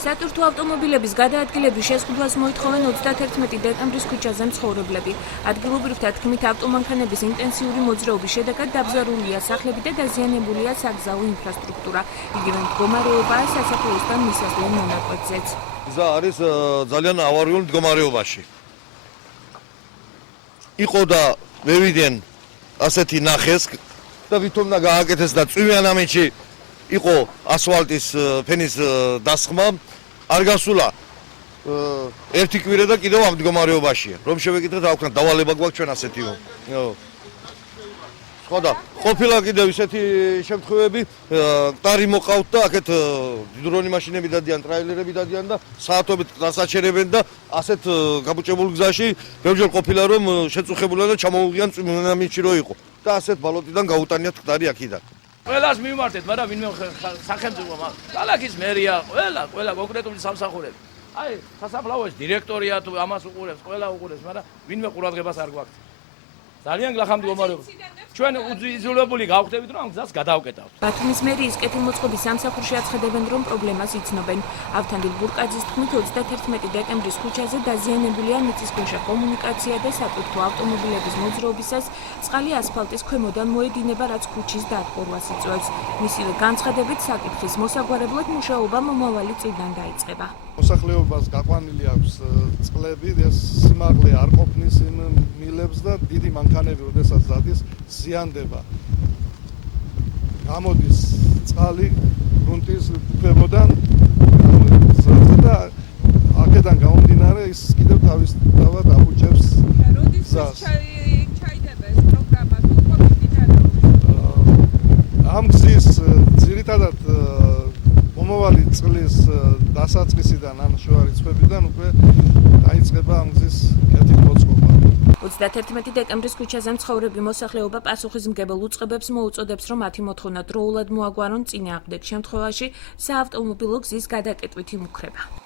სატვირთო ავტომობილების გადაადგილების შეზღუდვას მოითხოვენ 31 დეკემბრის ქუჩაზე მცხოვრებლები. ადგილობრივთა თქმით, ავტომანქანების ინტენსიური მოძრაობის შედეგად დაბზარულია სახლები და დაზიანებულია საგზაო ინფრასტრუქტურა. იგივე მდგომარეობაა სასაფლაოსთან მისასვლელ მონაკვეთზეც. გზა არის ძალიან ავარიულ მდგომარეობაში. იყო და მევიდნენ ასეთი ნახეს და ვითომ და გააკეთეს და წვიმიანამეთში იყო ასფალტის ფენის დასხმა, არ გასულა ერთი კვირა და კიდევ ამ მდგომარეობაშია. რომ შევეკითხეთ, რა ვქნა, დავალება გვაქვს ჩვენ ასეთი. ხოდა ყოფილა კიდევ ისეთი შემთხვევები, მყარი მოყავთ და აქეთ დრონი მაშინები დადიან, ტრაილერები დადიან და საათობით დასაჩერებენ და ასეთ გაბუჭებულ გზაში ბევრჯერ ყოფილა რომ შეწუხებულა და ჩამოუღიან წვიმიანამეთში რო იყო და ასეთ ბალოტიდან გაუტანიათ მყარი აქიდან. ყველას მივმართეთ, მაგრამ ვინმე სახელმწიფო ქალაქის მერია, ყველა კონკრეტული სამსახურები. აი, სასაფლაოს დირექტორია თუ ამას უყურებს, ყველა უყურებს, მაგრამ ვინმე ყურადღებას არ გვაქვს. ძალიან გლახა მდგომარეობა. ჩვენ უძიულებული გავხდებით, რომ ამ გზას გადავკეტავთ. ბათუმის მერიის კეთილმოწყობის სამსახურში აცხადებენ, რომ პრობლემას იცნობენ. ავთანდილ ბურკაძის თქმით, 31 დეკემბრის ქუჩაზე დაზიანებულია მიწისქვეშა კომუნიკაცია და სატვირთო ავტომობილების მოძრაობისას წყალი ასფალტის ქვემოდან მოედინება, რაც ქუჩის დატბორვას იწვევს. მისივე განცხადებით, საკითხის მოსაგვარებლად მუშაობა მომავალი წლიდან დაიწყება. მოსახლეობას გაყვანილი აქვს წყლები, ეს სიმაღლე არ ყოფნის იმ მილებს და დიდი მანქანები, როდესაც დადის, ზიანდება. გამოდის წყალი გრუნტის ქვემოდან და აქედან გამომდინარე ის კიდევ თავისთავად აღუჭერს გზას. ჩაიდება ეს პროგრამა თუ მომდინარეობს? ამ გზის ძირითადად მომავალი წლის დასაწყისიდან ან შუა რიცხვებიდან უკვე დაიწყება ამ გზის კეთილმოწყობა. 31 დეკემბრის ქუჩაზე მცხოვრები მოსახლეობა პასუხისმგებელ უწყებებს მოუწოდებს, რომ მათი მოთხოვნა დროულად მოაგვარონ, წინააღმდეგ შემთხვევაში საავტომობილო გზის გადაკეტვით იმუქრება.